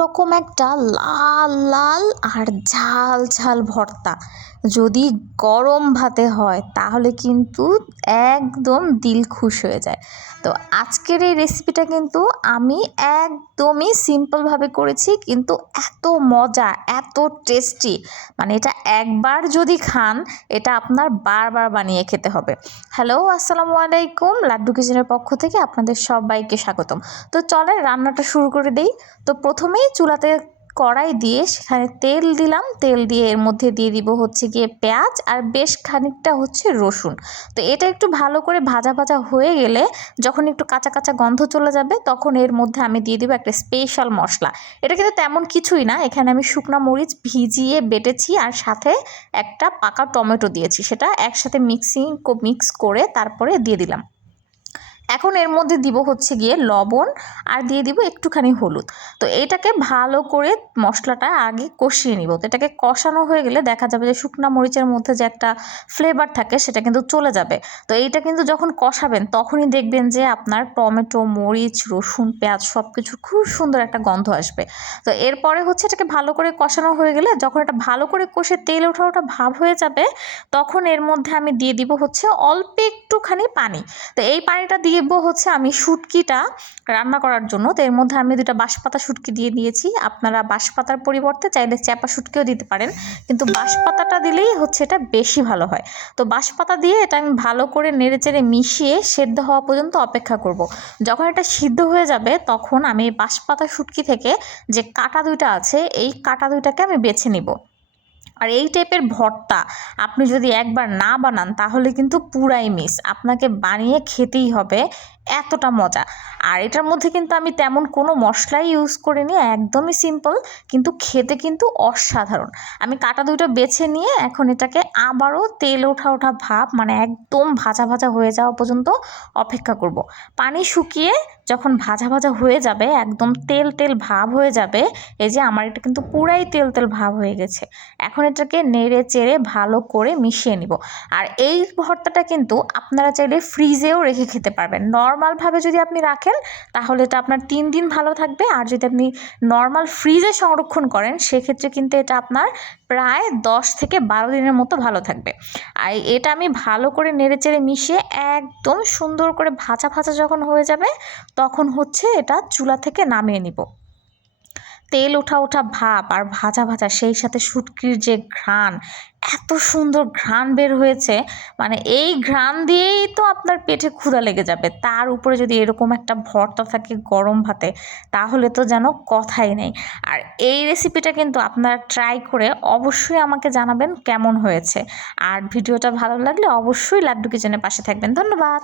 রকম একটা লাল লাল আর ঝাল ঝাল ভর্তা যদি গরম ভাতে হয় তাহলে কিন্তু একদম দিল খুশ হয়ে যায়। তো আজকের এই রেসিপিটা কিন্তু আমি একদমই সিম্পলভাবে করেছি, কিন্তু এত মজা, এত টেস্টি, মানে এটা একবার যদি খান এটা আপনার বারবার বানিয়ে খেতে হবে। হ্যালো, আসসালামু আলাইকুম, লাড্ডু কিচেনের পক্ষ থেকে আপনাদের সবাইকে স্বাগতম। তো চলেন রান্নাটা শুরু করে দেই। তো প্রথমেই চুলাতে কড়াই দিয়ে সেখানে তেল দিলাম, তেল দিয়ে এর মধ্যে দিয়ে দিব হচ্ছে গিয়ে পেঁয়াজ আর বেশ খানিকটা হচ্ছে রসুন। তো এটা একটু ভালো করে ভাজা ভাজা হয়ে গেলে যখন একটু কাঁচা কাঁচা গন্ধ চলে যাবে তখন এর মধ্যে আমি দিয়ে দিব একটা স্পেশাল মশলা। এটা কিন্তু তেমন কিছুই না, এখানে আমি শুকনা মরিচ ভিজিয়ে বেটেছি আর সাথে একটা পাকা টমেটো দিয়েছি, সেটা একসাথে মিক্স করে তারপরে দিয়ে দিলাম। এখন এর মধ্যে দিব হচ্ছে গিয়ে লবণ আর দিয়ে দিব একটুখানি হলুদ। তো এটাকে ভালো করে মশলাটা আগে কষিয়ে নিব। তো এটাকে কষানো হয়ে গেলে দেখা যাবে যে শুকনা মরিচের মধ্যে যে একটা ফ্লেভার থাকে সেটা কিন্তু চলে যাবে। তো এইটা কিন্তু যখন কষাবেন তখনই দেখবেন যে আপনার টমেটো, মরিচ, রসুন, পেঁয়াজ সব কিছু খুব সুন্দর একটা গন্ধ আসবে। তো এরপরে হচ্ছে এটাকে ভালো করে কষানো হয়ে গেলে যখন এটা ভালো করে কষে তেল ওঠা ভাব হয়ে যাবে তখন এর মধ্যে আমি দিয়ে দিব হচ্ছে অল্প একটুখানি পানি। তো এই পানিটা দিব হচ্ছে আমি শুটকিটা রান্না করার জন্য। তো এর মধ্যে আমি 2টা বাঁশপাতা শুটকি দিয়ে দিয়েছি। আপনারা বাঁশপাতার পরিবর্তে চাইলে চ্যাপা শুটকিও দিতে পারেন, কিন্তু বাঁশপাতাটা দিলেই হচ্ছে এটা বেশি ভালো হয়। তো বাঁশপাতা দিয়ে এটা আমি ভালো করে নেড়েচেড়ে মিশিয়ে সেদ্ধ হওয়া পর্যন্ত অপেক্ষা করব। যখন এটা সিদ্ধ হয়ে যাবে তখন আমি বাঁশপাতা শুটকি থেকে যে কাটা 2টা আছে এই কাটা 2টাকে আমি বেছে নিব। আর এই টাইপের ভর্তা আপনি যদি একবার না বানান তাহলে কিন্তু পুরাই মিস, আপনাকে বানিয়ে খেতেই হবে, এতটা মজা। আর এটার মধ্যে কিন্তু আমি তেমন কোনো মশলাই ইউজ করিনি, একদমই সিম্পল, কিন্তু খেতে কিন্তু অসাধারণ। আমি কাটা 2টা বেছে নিয়ে এখন এটাকে আবারও তেল ওঠা ভাব, মানে একদম ভাজা ভাজা হয়ে যাওয়া পর্যন্ত অপেক্ষা করব। পানি শুকিয়ে যখন ভাজা ভাজা হয়ে যাবে, একদম তেল তেল ভাব হয়ে যাবে, এই যে আমার এটা কিন্তু পুরাই তেল তেল ভাব হয়ে গেছে। এখন এটাকে নেড়ে চেড়ে ভালো করে মিশিয়ে নিব। আর এই ভর্তাটা কিন্তু আপনারা চাইলে ফ্রিজেও রেখে খেতে পারবেন। নর্মালভাবে যদি আপনি রাখেন তাহলে এটা আপনার 3 দিন ভালো থাকবে, আর যদি আপনি নর্মাল ফ্রিজে সংরক্ষণ করেন সেক্ষেত্রে কিন্তু এটা আপনার প্রায় 10 থেকে 12 দিনের মতো ভালো থাকবে। আর এটা আমি ভালো করে নেড়ে চেড়ে মিশিয়ে একদম সুন্দর করে ভাজা ভাজা যখন হয়ে যাবে তখন হচ্ছে এটা চুলা থেকে নামিয়ে নিব। তেল ওঠা ভাব আর ভাজা ভাজা, সেই সাথে শুটকির যে ঘ্রাণ, এত সুন্দর ঘ্রাণ বের হয়েছে, মানে এই ঘ্রাণ দিয়েই তো আপনার পেটে ক্ষুধা লেগে যাবে। তার উপরে যদি এরকম একটা ভর্তা থাকে গরম ভাতে তাহলে তো যেন কথাই নেই। আর এই রেসিপিটা কিন্তু আপনারা ট্রাই করে অবশ্যই আমাকে জানাবেন কেমন হয়েছে। আর ভিডিওটা ভালো লাগলে অবশ্যই লাড্ডু কিচেনের পাশে থাকবেন। ধন্যবাদ।